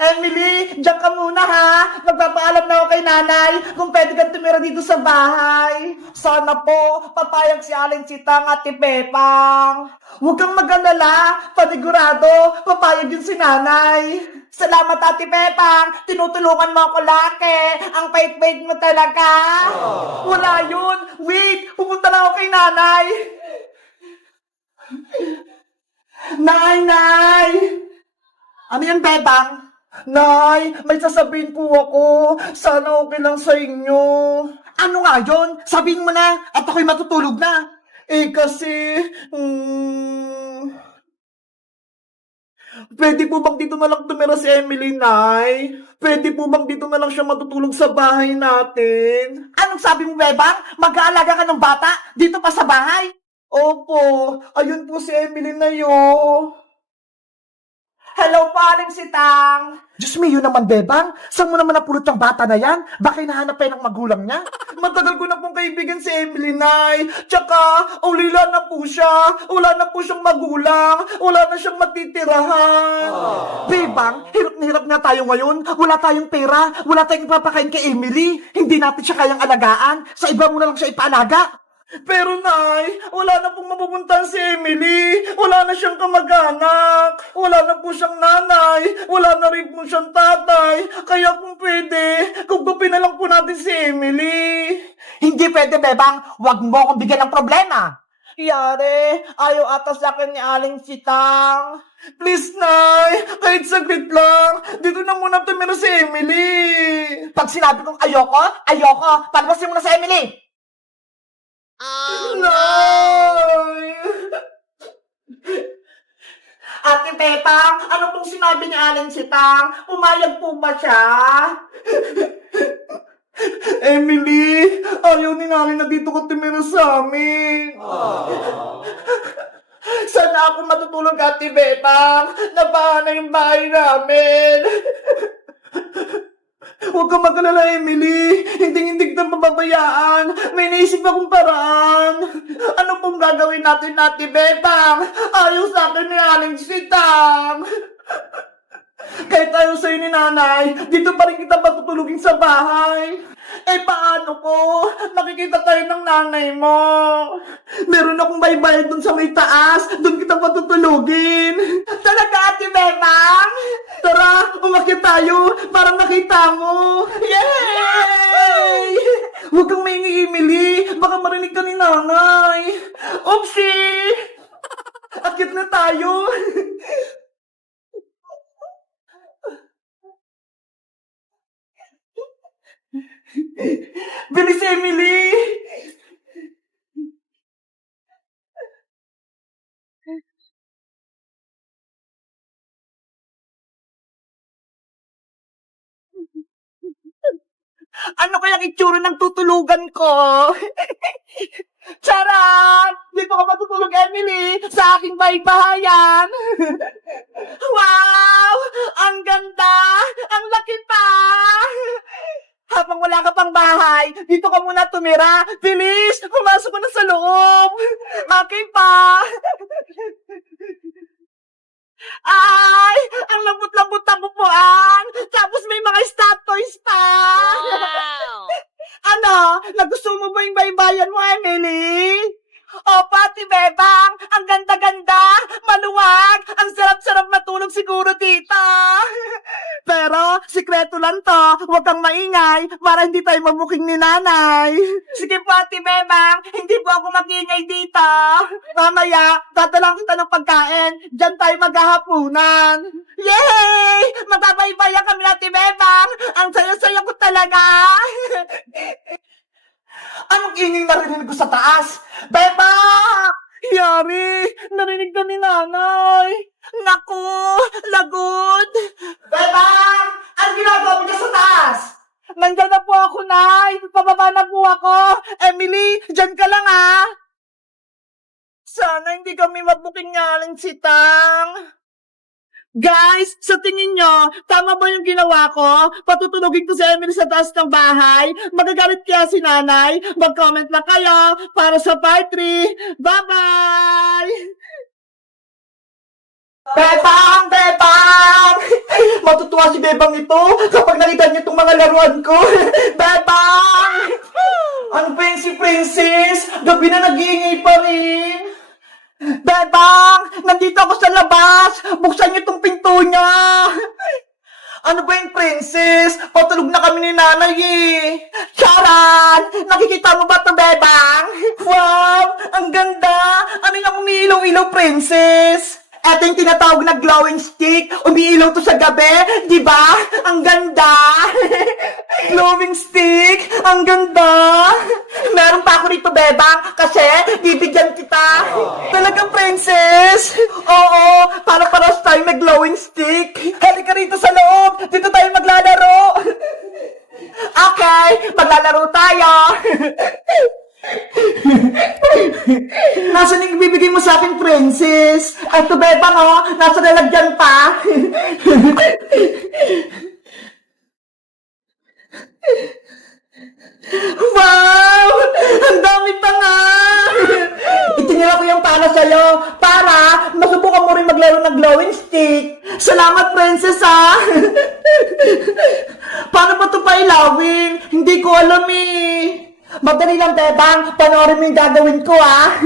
Emily, diyan ka muna ha. Magpapaalam na ako kay nanay kung pwede kang tumira dito sa bahay. Sana po, papayag si Aling Sitang at si Pepang. Huwag kang mag-alala, panigurado, papayag yun si nanay. Salamat Ate Pepang, tinutulungan mo ako laki. Ang pait-pait mo talaga. Wala yun. Wait, pupunta na ako kay nanay. Nay! Ano yan, Bebang? Nay, may sasabihin po ako. Sana okay lang sa inyo. Ano nga yun? Sabihin mo na at ako'y matutulog na. Kasi... Pwede po bang dito na lang tumira si Emily, Nay? Pwede po bang dito na lang siya matutulog sa bahay natin? Anong sabi mo, Bebang? Mag-aalaga ka ng bata dito pa sa bahay? Opo, ayun po si Emily na yun. Hello po, Aling Sitang. Diyos mo, yun naman, Bebang. Saan mo naman napulot yung bata na yan? Baka hinahanap pa ng magulang niya? Matagal ko na pong kaibigan si Emily, Nay. Tsaka, ulila na po siya. Wala na po siyang magulang. Wala na siyang matitirahan. Bebang, hirap na hirap nga tayo ngayon. Wala tayong pera. Wala tayong ipapakain kay Emily. Hindi natin siya kayang alagaan. Sa iba mo na lang siya ipaalaga. Pero Nay, wala na pong mapupuntahan si Emily. Wala na siyang kamag-anak. Wala na po siyang nanay. Wala na rin po siyang tatay. Kaya kung pwede, gugupin na lang po natin si Emily. Hindi pwede, Bebang. Huwag mo akong bigyan ng problema. Yare, ayaw ata sa akin ni Aling Sitang. Please, Nay, kahit saglit lang. Dito na muna tumira si Emily. Pag sinabi kong ayoko, ayoko. Palabasin mo na si Emily. Oh, no! Ate Pepang, ano pong sinabi ni Aling Sitang? Umayag po ba siya? Emily, ayaw ni nanay na dito ko tumira sa amin. Sana ako matutulog, Ate Pepang. Nabahan na yung bahay namin. Huwag kang mag-alala, Emily. Hindi kita mababayaan. May naisip akong paraan. Ano pong gagawin natin, Ate Bebang? Ayaw sa akin ni Aling Sitang. Kahit ayaw sa'yo ni nanay, dito pa rin kita matutulugin sa bahay. Paano ko? Nakikita tayo ng nanay mo. Meron akong baybayin dun sa may taas. Dun kita matutulugin. Talaga, Ate Bebang? Tara, umakyat tayo para makita mo. Yay! Huwag kang maingi, Emily. Baka marinig ka ni nanay. Oopsie! Akyat na tayo. Bilis, Emily! Ano kayang itsura ng tutulugan ko? Charot! Dito ka matutulog, Emily, sa aking baybahayan. Wow! Ang ganda! Ang laki pa! Habang wala ka pang bahay, dito ka muna tumira. Bilis! Pumasok ka na sa loob! Okay pa! Ay! Ang lambot-lambot na bupuan! Tapos may mga stat toys pa! Wow! Ano? Nagustuhan mo ba yung baybayan mo, Emily? Opo, Ate Bebang! Ang ganda-ganda! Maluwag! Ang sarap-sarap matulog siguro dito! Pero, sikreto lang to. Huwag kang maingay para hindi tayo mamuking ni nanay. Sige po, Ate Bebang. Hindi po ako mag-ingay dito. Mamaya, dadalang kita ng pagkain. Diyan tayo maghahapunan. Yay! Magbabaybayan kami, Ate Bebang. Ang saya-saya ko talaga. Anong ingay narinig ko sa taas? Beba! Yari! Narinig ka ni nanay! Naku! Lagod! Beba! Ano ginagawa mo dyan sa taas? Nandiyan na po ako, Nay! Pababa na po ako! Emily, dyan ka lang, ha? Sana hindi kami mabuking ngalang sitang. Guys, sa tingin nyo, tama ba yung ginawa ko? Patutulogin ko si Emily sa taas ng bahay? Magagalit kaya si nanay? Mag-comment na kayo para sa part 3. Bye-bye! Bebang! Bebang! Matutuwa si Bebang ito kapag nakita niya itong mga laruan ko. Bebang! Ano ba yung si Princess? Gabi na nag-iingay pa rin. Bebang! Nandito ako sa labas! Buksan niyo itong pinto niya! Ano ba yung Princess? Patulog na kami ni nanay eh. Charan! Nakikita mo ba ito, Bebang? Wow! Ang ganda! Ano yung umiilaw-ilaw, Princess? Ito yung tinatawag na glowing stick. Umiilaw to sa gabi. Di ba? Ang ganda! Glowing stick! Ang ganda! Meron pa ako rito, Bebang, kasi bibigyan kita. Talagang, Princess? Oo, para tayo may glowing stick. Halika rito sa loob. Dito tayo maglalaro. Okay, maglalaro tayo. Nasaan yung bibigay mo sa akin, Princess? Ito, Bebang, oh. Nasa lalagyan pa. Wow! Ang dami pa nga! Itinira ko yung para sa'yo para masubukan mo rin maglaro ng glowing stick. Salamat, Princess, ha? Paano ba ito pailawin? Hindi ko alam eh. Madali lang, Bebang. Panoorin mo yung gagawin ko, ha?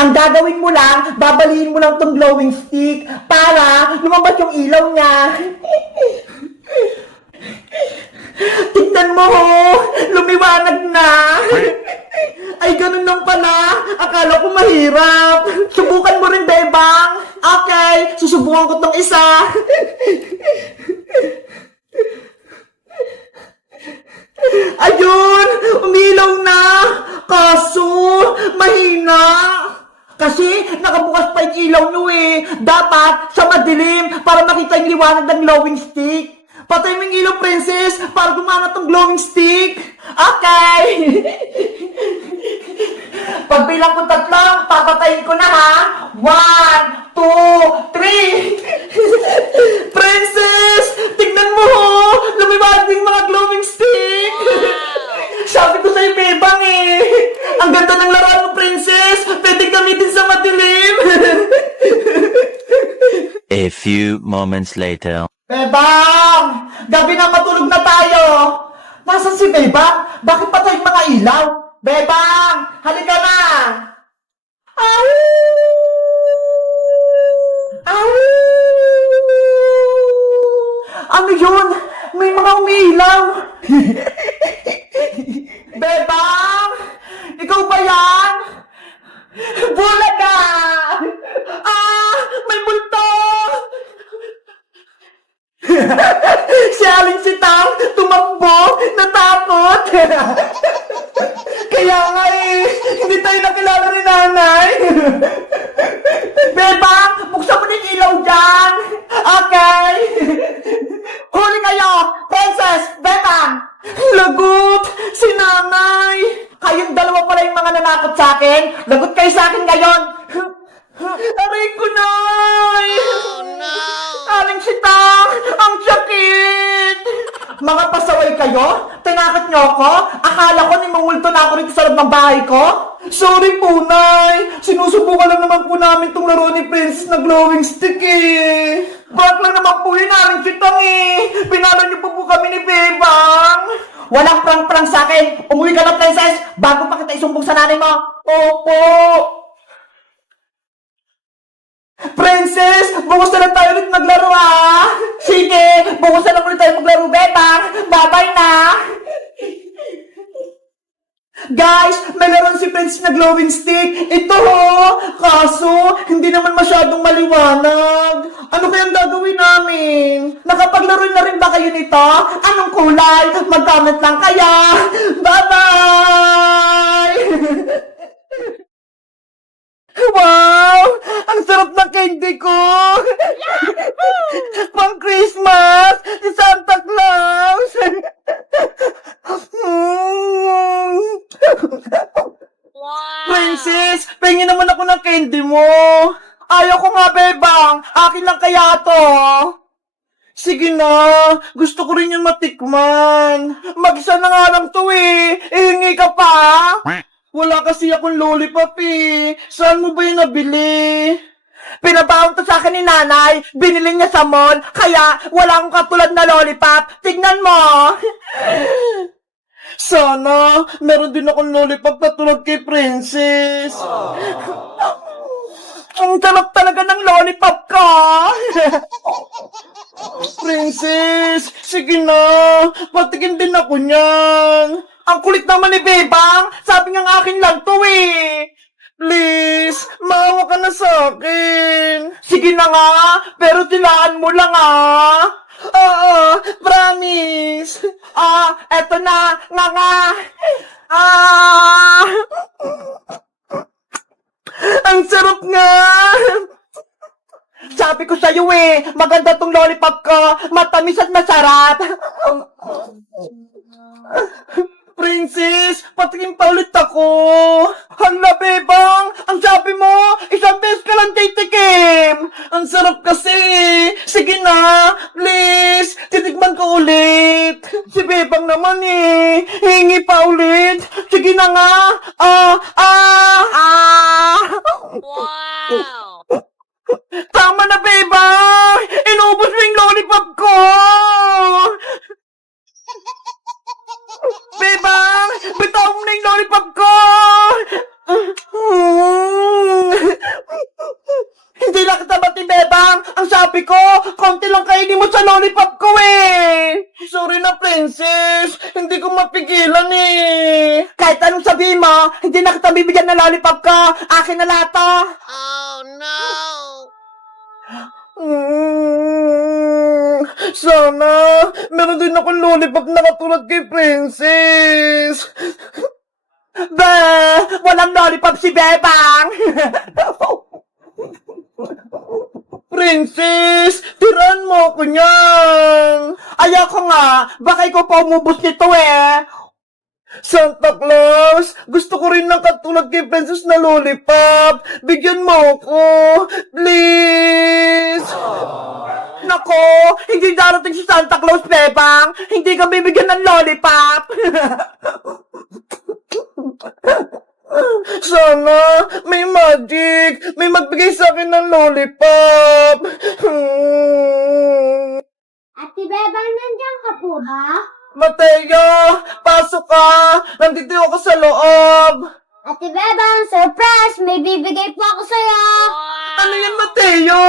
Ang gagawin mo lang, babaliin mo lang tong glowing stick para lumabas yung ilaw niya. Tignan mo, ho! Lumiwanag na! Ay, ganun lang pala. Akala ko mahirap. Subukan mo rin, Bebang. Okay, susubukan ko tong isa. Ayun! Umilaw na! Kaso, mahina! Kasi, nakabukas pa yung ilaw nyo eh. Dapat, sa madilim, para makita yung liwanag ng glowing stick. Patay mo yung ilaw, Princess, para gumana tong glowing stick. Okay! Pagbilang ko 3, papatayin ko na, ha? 1, 2, 3. Princess! Tignan mo, ho! Lumiwanag yung mga glowing stick! Sabi ko sa'yo, Bebang, eh! Ang ganda ng laruan mo, Princess! Pwede gamitin sa madilim! A few moments later. Bebang! Gabi na, matulog na tayo! Nasaan si Bebang? Bakit patay yung mga ilaw? Bebang! Halika na! Au! Au! Ano yun? May mga umiilaw! Bebang! Ikaw ba yan? Bulaga! Ah! May multo! Si Aling Sitang tumakbo, natakot. Kaya nga eh, hindi tayo nakilala ni nanay. Bebang, buksan mo na yung ilaw dyan. Okay. Huli kayo, Princess, Bebang. Lagot, si nanay. Kayong dalawa pala yung mga nanakot sa akin. Lagot kayo sa akin ngayon. Aray ko, nay. Oh, no. Aling Sitang, ang sakit! Mga pasaway kayo? Tinakot niyo ako? Akala ko nimumulto na ako rito sa loob ng bahay ko? Sorry po, Nay! Sinusubukan lang naman po namin itong laro ni Princess na glowing stick eh! Prank lang naman po yun, Aling Sitang eh! Pinala niyo po kami ni Bebang! Walang prank-prank sa akin! Umuwi ka na, Princess! Bago pa kita isumbong sa nanay mo! Opo! Princess, bukas na lang tayo ulit maglaro, ha? Sige, bukas na lang ulit tayo maglaro, Bebang. Bye-bye na. Guys, may laruan si Princess na glowing stick. Ito, ho. Kaso, hindi naman masyadong maliwanag. Ano kayang gagawin namin? Nakapaglaro na rin ba kayo nito? Anong kulay? Mag-comment lang kaya. Bye-bye! Wow! Ang sarap ng candy ko! Pang Christmas! Si Santa Claus! Wow! Princess, pengin naman ako ng candy mo! Ayaw ko nga, Bebang! Akin lang kaya to! Sige na! Gusto ko rin yung matikman! Mag-isa na nga lang to eh! Ihingi ka pa! Wala kasi akong lollipop eh. Saan mo ba yung nabili? Pinabaon to sa akin ni nanay. Binili niya sa mall. Kaya wala akong katulad na lollipop. Tignan mo. Sana, meron din akong lollipop na tulad kay Princess. Ang sarap talaga ng lollipop ka. Princess, sige na. Patikin din ako niyan. Ang kulit naman ni Bebang. Sabi nga ng akin lang to eh. Please, maawa ka na sa akin. Sige na nga, pero tilaan mo lang ah. Oo, promise. Eto na, nga. Ang sarap nga. Sabi ko sa'yo eh, maganda tong lollipop ko, matamis at masarap. Princess, patingin pa ulit ako. Hala, Bebang, ang sabi mo, isang beses ka lang titikim. Ang sarap kasi. Sige na, please, titikman ko ulit. Si Bebang naman eh, hingi pa ulit. Sige na nga. Wow! Tama na, Bebang! Inubos mo yung lollipop ko! Bebang! Bitaw mo na yung lollipop ko! Hindi na kita bati, Bebang! Ang sabi ko, konti lang kainin mo sa lollipop ko eh! Sorry na, Princess! Hindi ko mapigilan eh! Kahit anong sabihin mo, hindi na kita bibigyan ng lollipop ko! Akin na lahat to! Oh no! Sana, meron din akong lollipop na katulad kay Princess. Walang lollipop si Bebang. Princess, tiraan mo ako niyan. Ayoko nga, baka ikaw pa umubos nito eh. Santa Claus, gusto ko rin ng katulad kay Princess na lollipop. Bigyan mo ako, please. Nako, hindi darating si Santa Claus, Bebang. Hindi ka bibigyan ng lollipop. Sana, may magic. May magbigay sa akin ng lollipop. Ate Bebang, nandiyan ka po ba? Mateo, pasok ka. Nandito ako sa loob. Ate Bebang, surprise! May bibigay po ako sa'yo! Ano yan, Mateo?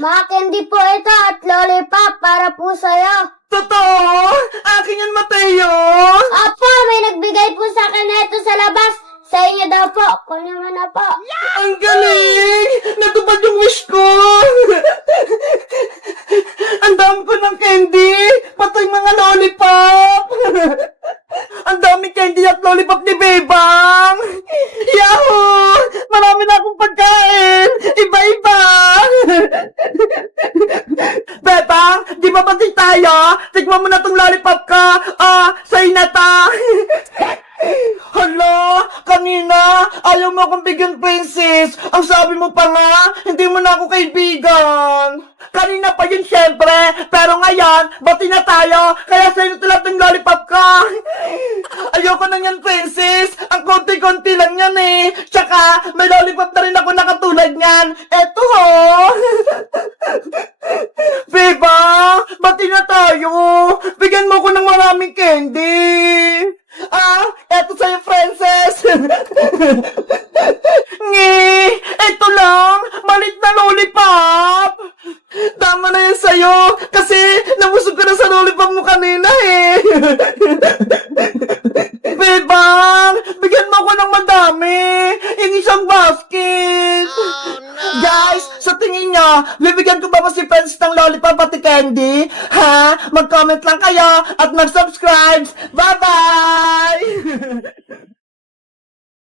Mga candy po ito at lollipop para po sa'yo. Totoo? Akin yan, Mateo? Opo, may nagbigay po sa akin na ito sa labas. Sa inyo daw po. Kunin mo na po. Ang galing! Natupad yung wish ko! Ang dami ko ng candy! Patay mga lollipop! Ang dami candy at lollipop ni Bebang! Yahoo! Marami na akong pagkain! Iba-iba! Bebang, di ba pati tayo? Tikman mo na tong lollipop ka! Sa'yo na ta! Hala, kanina, ayaw mo akong bigyan, Princess. Ang sabi mo pa nga, hindi mo na ako kaibigan. Kanina pa yun, syempre. Pero ngayon, bati na tayo. Kaya sa'yo na lahat ng lollipop ka. Ayoko na yan, Princess. Ang konti-konti lang yan eh. Tsaka, may lollipop na rin ako na katulad niyan. Eto ho. Beba, bati na tayo. Bigyan mo ko ng maraming candy. Eto sa'yo, Princess. Eto lang, malit na lollipop. Tama na yan sa'yo, kasi nabusog ka na sa lollipop mo kanina eh. Bebang, bigyan mo ko ng madami. Yung isang basket. Oh no! Guys, sa tingin nyo, bibigyan ko ba si Princess ng lollipop pati candy? Ha? Mag-comment lang kayo at mag-subscribe. Bye-bye!